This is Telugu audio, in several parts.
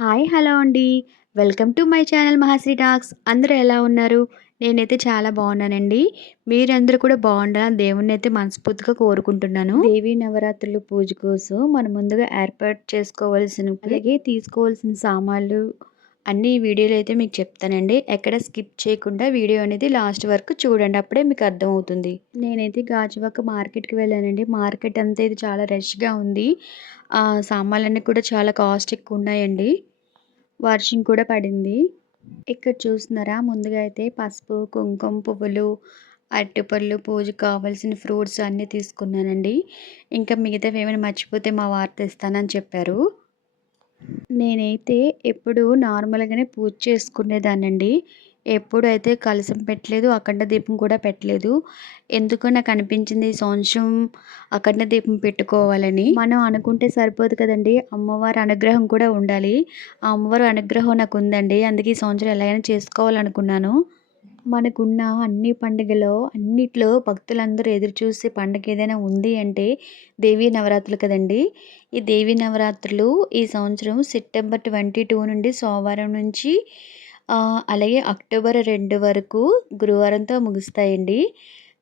హాయ్ హలో అండి. Welcome to my channel Mahasri talks. అందరూ ఎలా ఉన్నారు? నేనైతే చాలా బాగున్నానండి. మీరందరూ కూడా బాగుండాలని దేవుణ్ణైతే మనస్ఫూర్తిగా కోరుకుంటున్నాను. దేవీ నవరాత్రులు పూజ కోసం మనం ముందుగా ఏర్పాటు చేసుకోవాల్సినవి అలాగే తీసుకోవాల్సిన సామాన్లు అన్ని ఈ వీడియోలో అయితే మీకు చెప్తానండి. ఎక్కడ స్కిప్ చేయకుండా వీడియో అనేది లాస్ట్ వరకు చూడండి. అప్పుడే మీకు అర్థమవుతుంది. నేనైతే గాజువాక మార్కెట్కి వెళ్ళానండి. మార్కెట్ అంతా ఇది చాలా రష్గా ఉంది. సామాన్లన్నీ కూడా చాలా కాస్ట్ ఎక్కువ ఉన్నాయండి. వర్షం కూడా పడింది. ఇక్కడ చూస్తున్నారా, ముందుగా అయితే పసుపు, కుంకుమ పువ్వులు, అరటిపళ్ళు, పూజకు కావాల్సిన ఫ్రూట్స్ అన్నీ తీసుకున్నానండి. ఇంకా మిగతావి ఏమైనా మర్చిపోతే మా వారు తెస్తానని చెప్పారు. నేనైతే ఎప్పుడు నార్మల్గానే పూజ చేసుకునేదాన్నండి. ఎప్పుడైతే కలశం పెట్టలేదు, అఖండ దీపం కూడా పెట్టలేదు. ఎందుకో నాకు అనిపించింది ఈ సంవత్సరం అఖండ దీపం పెట్టుకోవాలని. మనం అనుకుంటే సరిపోదు కదండి, అమ్మవారి అనుగ్రహం కూడా ఉండాలి. ఆ అమ్మవారి అనుగ్రహం నాకు ఉందండి. అందుకే ఈ సంవత్సరం ఎలాగైనా చేసుకోవాలనుకున్నాను. మనకున్న అన్ని పండుగలో అన్నిట్లో భక్తులందరూ ఎదురు చూసే పండుగ ఏదైనా ఉంది అంటే దేవీ నవరాత్రులు కదండి. ఈ దేవీ నవరాత్రులు ఈ సంవత్సరం సెప్టెంబర్ 22 నుండి సోమవారం నుంచి అలాగే అక్టోబర్ 2 వరకు గురువారంతో ముగుస్తాయండి.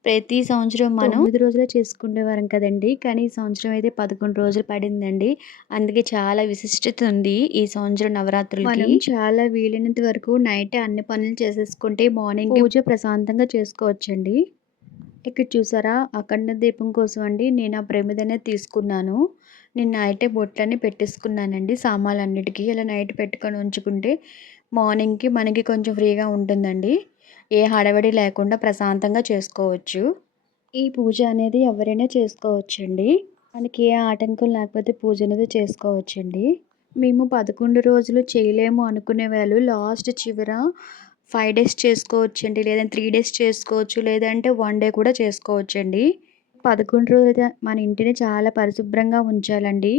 ప్రతి సంవత్సరం మనం 9 రోజులే చేసుకునేవారం కదండి. కానీ ఈ సంవత్సరం అయితే 11 రోజులు పడిందండి. అందుకే చాలా విశిష్టత ఉంది ఈ సంవత్సరం నవరాత్రులకి. మనం చాలా వీలైనంత వరకు నైట్ అన్ని పనులు చేసేసుకుంటే మార్నింగ్ పూజ ప్రశాంతంగా చేసుకోవచ్చండి. ఇక్కడ చూసారా, అఖండ దీపం కోసం అండి నేను ఆ ప్రమిద అనేది తీసుకున్నాను. నేను నైటే బొట్లన్నీ పెట్టేసుకున్నానండి సామాన్లన్నిటికీ. ఇలా నైట్ పెట్టుకొని ఉంచుకుంటే మార్నింగ్కి మనకి కొంచెం ఫ్రీగా ఉంటుందండి. ఏ హడావిడి లేకుండా ప్రశాంతంగా చేసుకోవచ్చు. ఈ పూజ అనేది ఎవరైనా చేసుకోవచ్చండి. మనకి ఏ ఆటంకం లేకపోతే పూజ అనేది చేసుకోవచ్చండి. మేము 11 రోజులు చేయలేము అనుకునే వాళ్ళు లాస్ట్ చివర 5 డేస్ చేసుకోవచ్చండి. లేదంటే 3 డేస్ చేసుకోవచ్చు. లేదంటే 1 డే కూడా చేసుకోవచ్చండి. 11 రోజులు మన ఇంటిని చాలా పరిశుభ్రంగా ఉంచాలండి.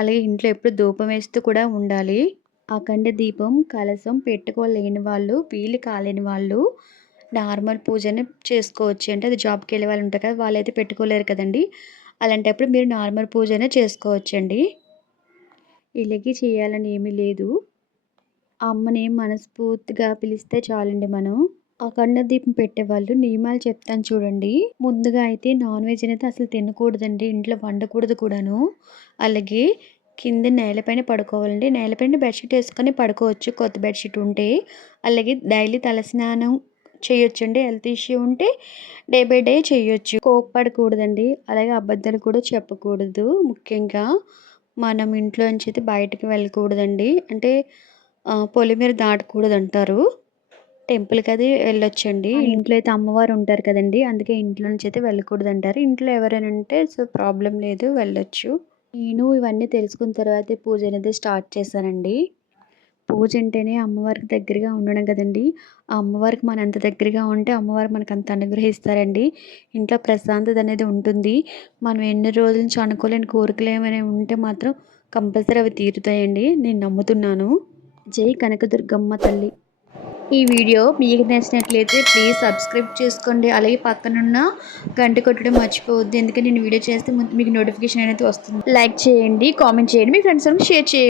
అలాగే ఇంట్లో ఎప్పుడు ధూపం వేస్తూ కూడా ఉండాలి. అఖండ దీపం, కలశం పెట్టుకోలేని వాళ్ళు, వీలు కాలేని వాళ్ళు నార్మల్ పూజని చేసుకోవచ్చు. అంటే అది జాబ్కి వెళ్ళే వాళ్ళు ఉంటారు కదా, వాళ్ళైతే పెట్టుకోలేరు కదండి. అలాంటప్పుడు మీరు నార్మల్ పూజనే చేసుకోవచ్చండి. ఇలాగే చేయాలని ఏమీ లేదు. అమ్మని మనస్ఫూర్తిగా పిలిస్తే చాలండి మనం. అఖండ దీపం పెట్టేవాళ్ళు నియమాలు చెప్తాను చూడండి. ముందుగా అయితే నాన్ వెజ్ అనేది అసలు తినకూడదండి. ఇంట్లో వండకూడదు కూడాను. అలాగే కింద నేలపైన పడుకోవాలండి. నేలపైన బెడ్షీట్ వేసుకొని పడుకోవచ్చు కొత్త బెడ్షీట్ ఉంటే. అలాగే డైలీ తలస్నానం చేయొచ్చండి. హెల్త్ ఇష్యూ ఉంటే డే బై డే చేయొచ్చు. కోప్పడకూడదండి. అలాగే అబద్ధాలు కూడా చెప్పకూడదు. ముఖ్యంగా మనం ఇంట్లోంచి అయితే బయటకు వెళ్ళకూడదండి. అంటే పొలిమేర దాటకూడదు అంటారు. టెంపుల్కి అది వెళ్ళొచ్చండి. ఇంట్లో అయితే అమ్మవారు ఉంటారు కదండి, అందుకే ఇంట్లో నుంచి అయితే వెళ్ళకూడదు అంటారు. ఇంట్లో ఎవరైనా ఉంటే సో ప్రాబ్లం లేదు, వెళ్ళొచ్చు. నేను ఇవన్నీ తెలుసుకున్న తర్వాతే పూజ అనేది స్టార్ట్ చేశానండి. పూజ అంటేనే అమ్మవారికి దగ్గరగా ఉండడం కదండి. ఆ అమ్మవారికి మనం ఎంత దగ్గరగా ఉంటే అమ్మవారు మనకు అంత అనుగ్రహిస్తారండి. ఇంట్లో ప్రశాంతత అనేది ఉంటుంది. మనం ఎన్ని రోజుల నుంచి అనుకోలేని కోరికలు ఏమైనా ఉంటే మాత్రం కంపల్సరీ అవి తీరుతాయండి. నేను నమ్ముతున్నాను. జై కనకదుర్గమ్మ తల్లి. ఈ వీడియో మీకు నచ్చినట్లయితే ప్లీజ్ సబ్స్క్రైబ్ చేసుకోండి. అలాగే పక్కనున్న గంట కొట్టడం మర్చిపోవద్దు. ఎందుకంటే నేను వీడియో చేస్తే మీకు నోటిఫికేషన్ అనేది వస్తుంది. లైక్ చేయండి, కామెంట్ చేయండి, మీ ఫ్రెండ్స్ షేర్ చేయండి.